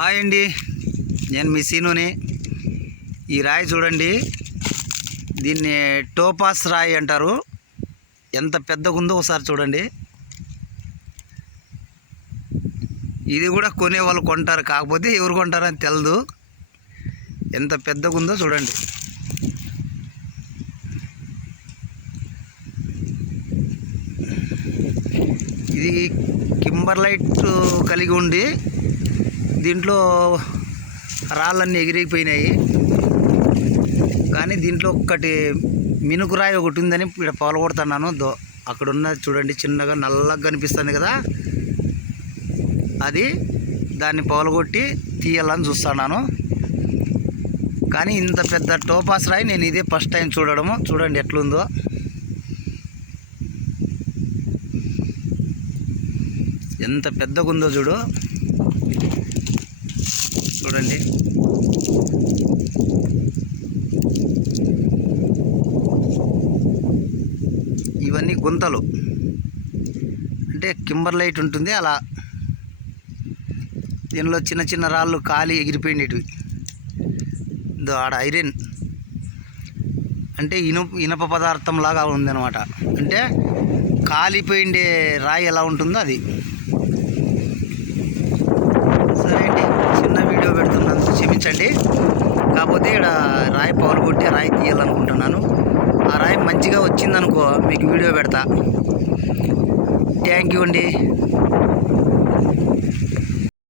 Hi అండి, నేను మీ సీనుని. ఈ రాయి చూడండి, దీన్ని టోపాస్ రాయి అంటారు. ఎంత పెద్దగా ఉందో ఒకసారి చూడండి. ఇది కూడా కొనే వాళ్ళు కొంటారు, కాకపోతే ఎవరు కొంటారని తెలదు. ఎంత పెద్దగా ఉందో చూడండి. ఇది కింబర్లైట్ కలిగి ఉండి దీంట్లో రాళ్ళన్నీ ఎగిరిపోయినాయి. కానీ దీంట్లో ఒక్కటి మినుకురాయి ఒకటి ఉందని ఇక్కడ పగలగొడుతున్నాను. అక్కడ ఉన్నది చూడండి, చిన్నగా నల్లగా కనిపిస్తుంది కదా, అది దాన్ని పగలగొట్టి తీయాలని చూస్తున్నాను. కానీ ఇంత పెద్ద టోపాస్ రాయి నేను ఇదే ఫస్ట్ టైం చూడడము. చూడండి ఎట్లుందో. ఎంత పెద్దగా ఉందో చూడండి. ఇవన్నీ గుంతలు, అంటే కింబర్లైట్ ఉంటుంది అలా. దీనిలో చిన్న చిన్న రాళ్ళు కాలి ఎగిరిపోయినవి. ఆడ ఐరన్ అంటే ఇనప పదార్థం లాగా ఉందన్నమాట. అంటే కాలిపోయిండే రాయి ఎలా ఉంటుందో అది. సరే అండి, చిన్న వీడియో పెడుతున్నాను, క్షమించండి. కాకపోతే ఇక్కడ రాయి పగలగొట్టి రాయి తీయాలనుకుంటున్నాను. ఆ రాయి మంచిగా వచ్చిందనుకో మీకు వీడియో పెడతా. థ్యాంక్ యూ అండి.